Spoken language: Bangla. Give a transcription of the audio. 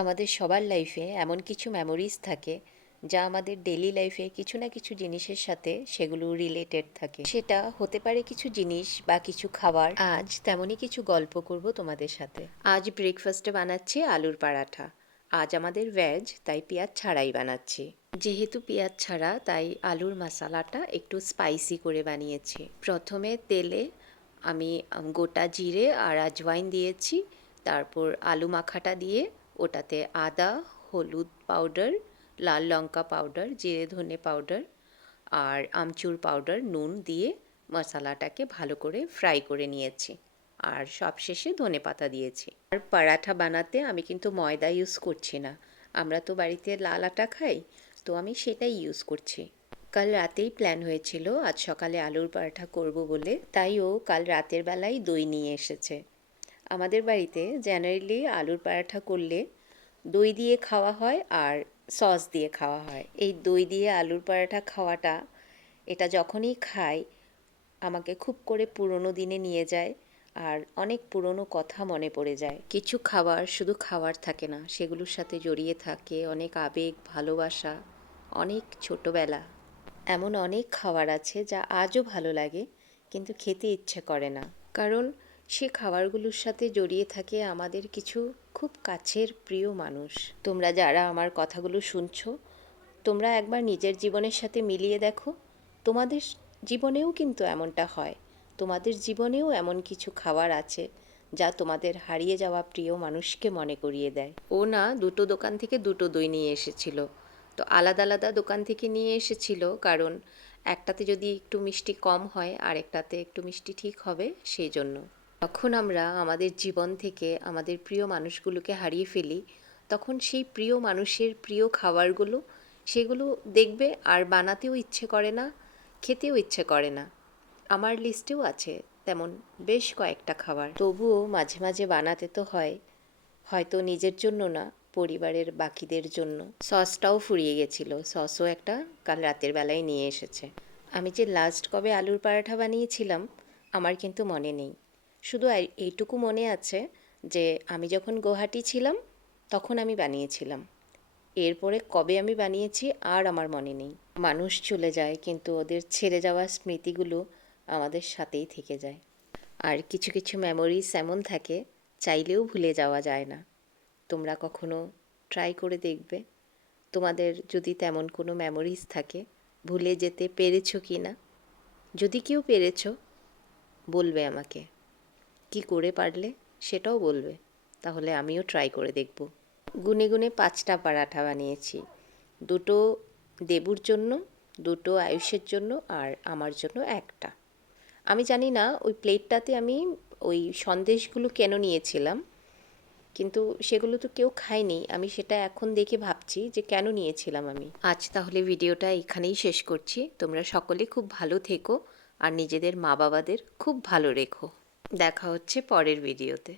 আমাদের সবার লাইফে এমন কিছু মেমোরিজ থাকে যা আমাদের ডেলি লাইফে কিছু না কিছু জিনিসের সাথে সেগুলো রিলেটেড থাকে। সেটা হতে পারে কিছু জিনিস বা কিছু খাবার। আজ তেমনই কিছু গল্প করব তোমাদের সাথে। আজ ব্রেকফাস্টে বানাচ্ছি আলুর পরাঠা। আজ আমাদের ভেজ, তাই পেঁয়াজ ছাড়াই বানাচ্ছি। যেহেতু পেঁয়াজ ছাড়া তাই আলুর মশলাটা একটু স্পাইসি করে বানিয়েছি। প্রথমে তেলে আমি গোটা জিরে আর আজওয়াইন দিয়েছি। তারপর আলু মাখাটা দিয়ে ওটাতে আদা, হলুদ পাউডার, লাল লঙ্কা পাউডার, জিরে ধনে পাউডার আর আমচুর পাউডার, নুন দিয়ে মশলাটাকে ভালো করে ফ্রাই করে নিয়েছি। আর সবশেষে ধনেপাতা দিয়েছি। আর পরাঠা বানাতে আমি কিন্তু ময়দা ইউজ করছি না। আমরা তো বাড়িতে লাল আটা খাই, তো আমি সেটাই ইউজ করছি। কাল রাতেই প্ল্যান হয়েছিল আজ সকালে আলুর পরাঠা করব বলে, তাই ও কাল রাতের বেলায় দই নিয়ে এসেছে। আমাদের বাড়িতে জেনারেলি আলুর পরাঠা করলে দই দিয়ে খাওয়া হয় আর সস দিয়ে খাওয়া হয়। এই দই দিয়ে আলুর পরাঠা খাওয়াটা, এটা যখনই খাই আমাকে খুব করে পুরনো দিনে নিয়ে যায় আর অনেক পুরনো কথা মনে পড়ে যায়। কিছু খাবার শুধু খাবার থাকে না, সেগুলোর সাথে জড়িয়ে থাকে অনেক আবেগ, ভালোবাসা, অনেক ছোটবেলা। এমন অনেক খাবার আছে যা আজও ভালো লাগে, কিন্তু খেতে ইচ্ছে করে না, কারণ সে খাবারগুলোর সাথে জড়িয়ে থাকে আমাদের কিছু খুব কাছের প্রিয় মানুষ। তোমরা যারা আমার কথাগুলো শুনছো, তোমরা একবার নিজের জীবনের সাথে মিলিয়ে দেখো, তোমাদের জীবনেও কিন্তু এমনটা হয়। তোমাদের জীবনেও এমন কিছু খাবার আছে যা তোমাদের হারিয়ে যাওয়া প্রিয় মানুষকে মনে করিয়ে দেয়। ও না দুটো দোকান থেকে দুটো দই নিয়ে এসেছিল। তো আলাদা আলাদা দোকান থেকে নিয়ে এসেছিল, কারণ একটাতে যদি একটু মিষ্টি কম হয় আর একটাতে একটু মিষ্টি ঠিক হবে, সেই জন্য। যখন আমরা আমাদের জীবন থেকে আমাদের প্রিয় মানুষগুলোকে হারিয়ে ফেলি, তখন সেই প্রিয় মানুষের প্রিয় খাবারগুলো, সেগুলো দেখবে আর বানাতেও ইচ্ছে করে না, খেতেও ইচ্ছে করে না। আমার লিস্টেও আছে তেমন বেশ কয়েকটা খাবার, তবুও মাঝে মাঝে বানাতে তো হয়। হয়তো নিজের জন্য না, পরিবারের বাকিদের জন্য। সসটাও ফুরিয়ে গেছিলো, সসও একটা কাল রাতের বেলায় নিয়ে এসেছে। আমি যে লাস্ট কবে আলুর পরাঠা বানিয়েছিলাম আমার কিন্তু মনে নেই। শুধু এইটুকু মনে আছে যে আমি যখন গুয়াহাটি ছিলাম তখন আমি বানিয়েছিলাম। এরপরে কবে আমি বানিয়েছি আর আমার মনে নেই। মানুষ চলে যায়, কিন্তু ওদের ছেড়ে যাওয়া স্মৃতিগুলো আমাদের সাথেই থেকে যায়। আর কিছু কিছু মেমোরিজ এমন থাকে চাইলেও ভুলে যাওয়া যায় না। তোমরা কখনো ট্রাই করে দেখবে, তোমাদের যদি তেমন কোনো মেমোরিজ থাকে, ভুলে যেতে পেরেছো কি না। যদি কেউ পেরেছো, বলবে আমাকে। কি করে পারলে সেটাও বলবে, তাহলে আমিও ট্রাই করে দেখব। গুনে গুনে 5টা পরাঠা বানিয়েছি। দুটো দেবুর জন্য, দুটো আয়ুষের জন্য আর আমার জন্য একটা। আমি জানি না ওই প্লেটটাতে আমি ওই সন্দেশগুলো কেন নিয়েছিলাম, কিন্তু সেগুলো তো কেউ খায়নি। আমি সেটা এখন দেখে ভাবছি যে কেন নিয়েছিলাম আমি। আজ তাহলে ভিডিওটা এখানেই শেষ করছি। তোমরা সকলে খুব ভালো থেকো আর নিজেদের মা বাবাদের খুব ভালো রেখো। দেখা হচ্ছে পরের ভিডিওতে।